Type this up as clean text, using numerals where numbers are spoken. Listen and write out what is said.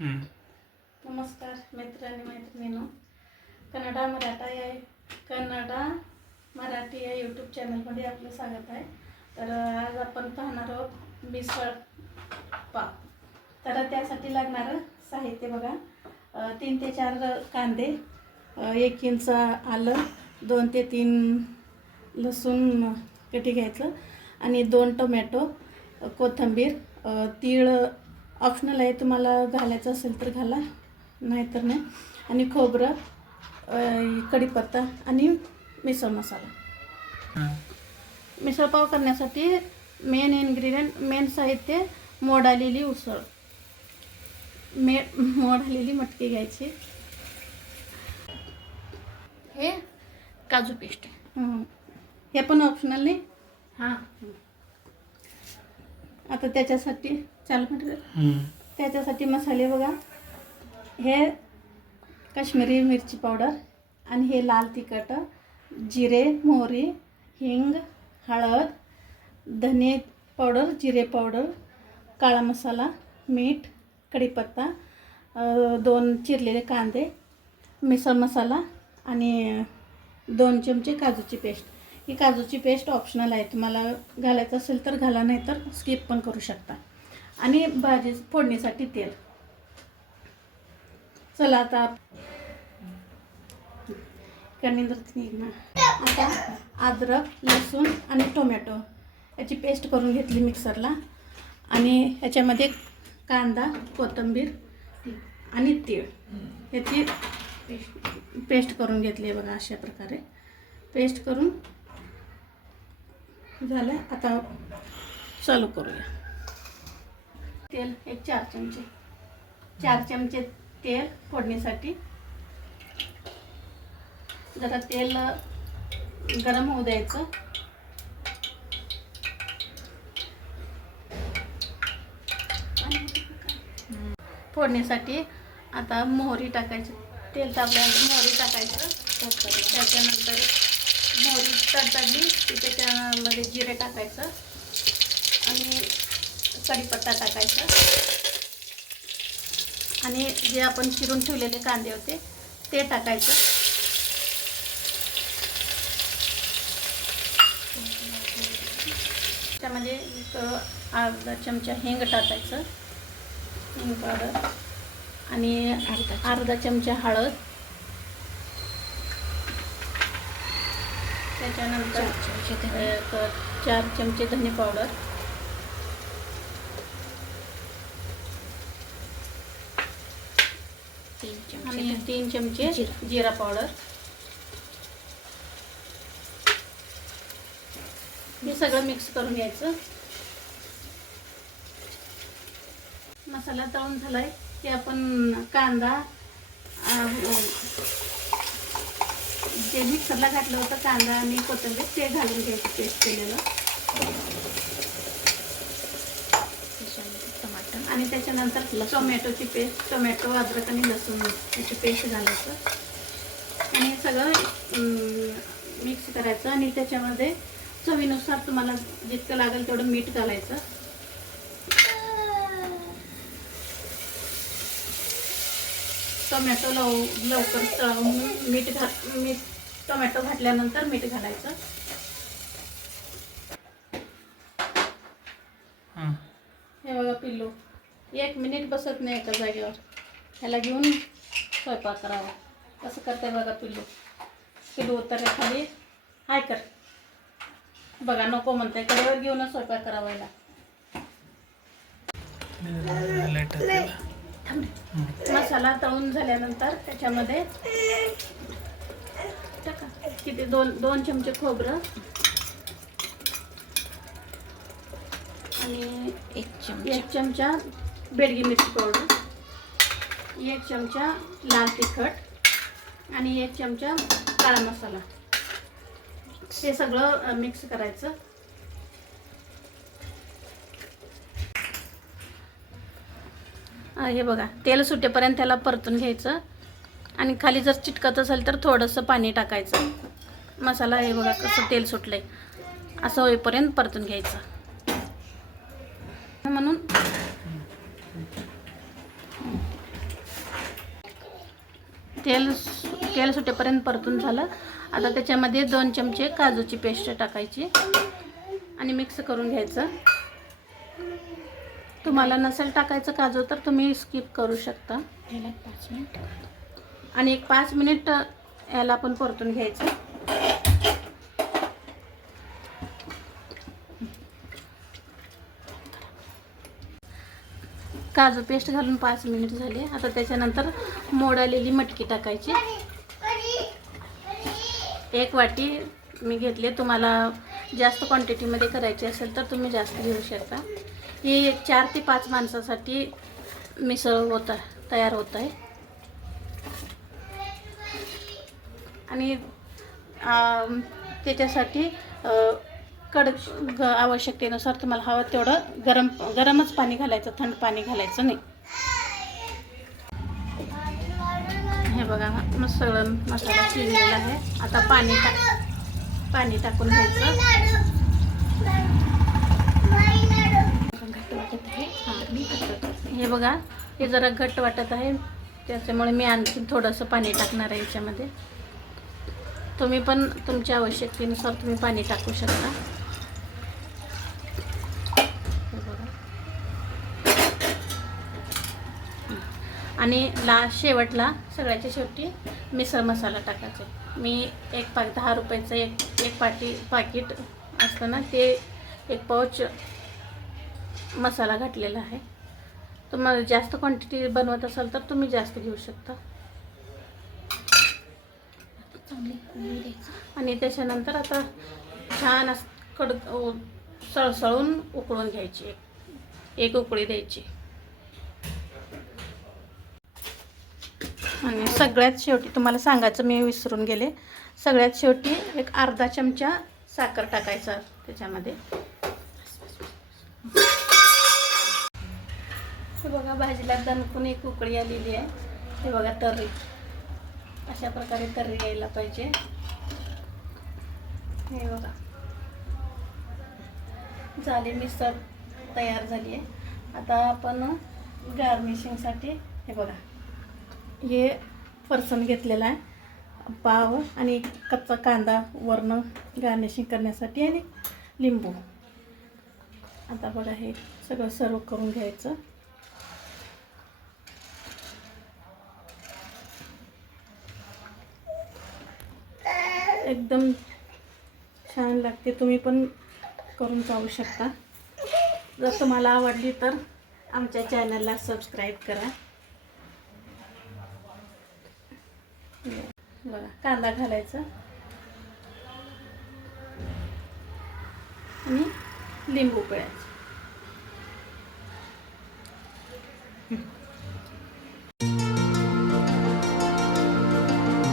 नमस्कार मित्र आणि मैत्रिणींनो, कन्नडा मराठी या यूट्यूब चॅनलमध्ये आपलं स्वागत आहे। तर आज आपण पाहणार आहोत मिसळ पाव। तर त्यासाठी लागणारं साहित्य बघा, 3 ते 4 कांदे, 1 इंच आलं, 2 ते 3 लसूण कटी घ्यायचं आणि 2 टोमॅटो, कोथिंबीर, तीळ ऑप्शनल आहे, तुम्हाला घालायचं असेल तर घाला, नाहीतर नाही, आणि खोबरं, कढीपत्ता आणि मिसळ मसाला। मिसळ पाव करण्यासाठी मेन साहित्य मोड आलेली उसळ, मोड आलेली मटकी घ्यायची, हे काजू पेस्ट, हे पण ऑप्शनल नाही। हां, आता त्याच्यासाठी त्याच्यासाठी मसाले बघा, हे काश्मीरी मिरची पावडर आणि हे लाल तिखट, जिरे, मोहरी, हिंग, हळद, धने पावडर, जिरे पावडर, काळा मसाला, मीठ, कढीपत्ता, 2 चिरलेले कांदे, मिसळ मसाला आणि 2 चमचे काजूची पेस्ट। ही काजूची पेस्ट ऑप्शनल आहे, तुम्हाला घालायचं असेल तर घाला, नाही तर स्किप पण करू शकता। आणि भाजी फोडणीसाठी तेल। चला आता आता अद्रक, लसूण आणि टोमॅटो याची पेस्ट करून घेतली मिक्सरला, आणि ह्याच्यामध्ये कांदा, कोथिंबीर आणि तीळ याची पेस्ट करून घेतली बघा। अशा प्रकारे पेस्ट करून झालं। आता चालू करूया। तेल एक 4 चमचे तेल फोडणीसाठी। जरा तेल गरम होऊ द्यायचं। फोडणीसाठी आता मोहरी टाकायची, तेल तापल्यानंतर मोहरी टाकायचं, त्याच्यानंतर मोहरी तडतडली की त्याच्यामध्ये जिरे टाकायचं आणि कढीपत्ता टाकायचा, आणि जे आपण चिरून ठेवलेले कांदे होते ते टाकायचं। त्यामध्ये एक अर्धा चमचा हिंग टाकायचं, हिंग पावडर, आणि अर्धा चमचा हळद, त्याच्यानंतर 4 चमचे धने पावडर, आणि 3 चमचे जिरा पावडर। हे सगळं मिक्स करून घ्यायचं। मसाला तळून झालाय की आपण कांदा, जे मिक्सरला घातलं होतं कांदा आणि कोथिंबीर ते घालून घ्यायचं पेस्ट केलेलं, आणि त्याच्यानंतर टोमॅटोची पेस्ट, टोमॅटो, अद्रक आणि लसूण याची पेस्ट घालायचं, आणि सगळं मिक्स करायचं, आणि त्याच्यामध्ये चवीनुसार तुम्हाला जितकं लागेल तेवढं मीठ घालायचं। टोमॅटो लवकर तळून टोमॅटो घातल्यानंतर मीठ घालायचं। हे बघा पिल्लू 1 मिनिट बसत नाही एका जागेवर, ह्याला घेऊन स्वयंपाक करावा। कसं करते बघा पिल्लू उतरल्या खाली, हाय कर बघा, नको म्हणते, कडेवर घेऊनच स्वयंपाक करावा याला। मसाला तळून झाल्यानंतर त्याच्यामध्ये टाका किती 2 चमचे खोबरं, आणि 1 चमचा बेडगी मिरची पावडर, 1 चमचा लाल तिखट आणि 1 चमचा काळा मसाला, हे सगळं मिक्स करायचं। हे बघा, तेल सुटेपर्यंत त्याला परतून घ्यायचं, आणि खाली जर चिटकत असेल तर थोडंसं पाणी टाकायचं। मसाला हे बघा कसं तेल सुटलंय, असं होईपर्यंत परतून घ्यायचं। म्हणून तेल सुटेपर्यंत परतून झालं. आता त्याच्यामध्ये 2 चमचे काजूची पेस्ट टाकायची आणि मिक्स करून घ्यायचं. तुम्हाला नसेल टाकायचं काजू तर तुम्ही स्किप करू शकता. याला 5 मिनिट आणि एक 5 मिनिट याला पण परतून घ्यायचं. काजू पेस्ट घालून 5 मिनिट झाले. आता त्याच्यानंतर मोड आलेली मटकी टाकायची. 1 वाटी मी घेतले. तुम्हाला जास्त क्वांटिटीमध्ये करायची असेल तर तुम्ही जास्त घेऊ शकता. ही 4 ते 5 माणसासाठी मिसळ तयार होत आहे. आणि त्याच्यासाठी आवश्यकतेनुसार तुम्हाला हवं तेवढं गरमच पाणी घालायचं, थंड पाणी घालायचं नाही. हे बघा सगळं मसाला शिजलेला आहे. आता पाणी टाकून घ्यायचं. हे बघा हे जरा घट्ट वाटत आहे, त्याच्यामुळे मी आणखी थोडंसं पाणी टाकणार आहे याच्यामध्ये. तुम्ही पण तुमच्या आवश्यकतेनुसार तुम्ही पाणी टाकू शकता. आणि शेवटला सगळ्याच्या शेवटी मिसळ मसाला टाकायचा. मी 10 रुपयाचं एक पाकिट असतं ना, ते 1 पाऊच मसाला घातलेला आहे. तुम्हाला जास्त क्वांटिटी बनवत असाल तर तुम्ही जास्त घेऊ शकता. आणि त्याच्यानंतर आता छान सळसळून उकळून घ्यायची. एक उकळी द्यायची. आणि सगळ्यात शेवटी तुम्हाला सांगायचं मी विसरून गेले, सगळ्यात शेवटी एक अर्धा चमचा साखर टाकायचा त्याच्यामध्ये. हे बघा भाजीला दणकून एक उकळी आलेली आहे. हे बघा तर्री, अशा प्रकारे तर्री यायला पाहिजे. हे बघा झाली, मिसळ तयार झाली आहे. आता आपण गार्निशिंगसाठी हे बघा हे फरसाण घेतलेला आहे, पाव आणि कच्चा कांदा वरनं गार्निशिंग करण्यासाठी आणि लिंबू. आता बघा हे सगळं सर्व करून घ्यायचं. एकदम छान लागते. तुम्ही पण करून जाऊ शकता. जर तुम्हाला आवडली तर आमच्या चॅनलला सबस्क्राईब करा. बघा कांदा घालायचा आणि लिंबू पिळायचं.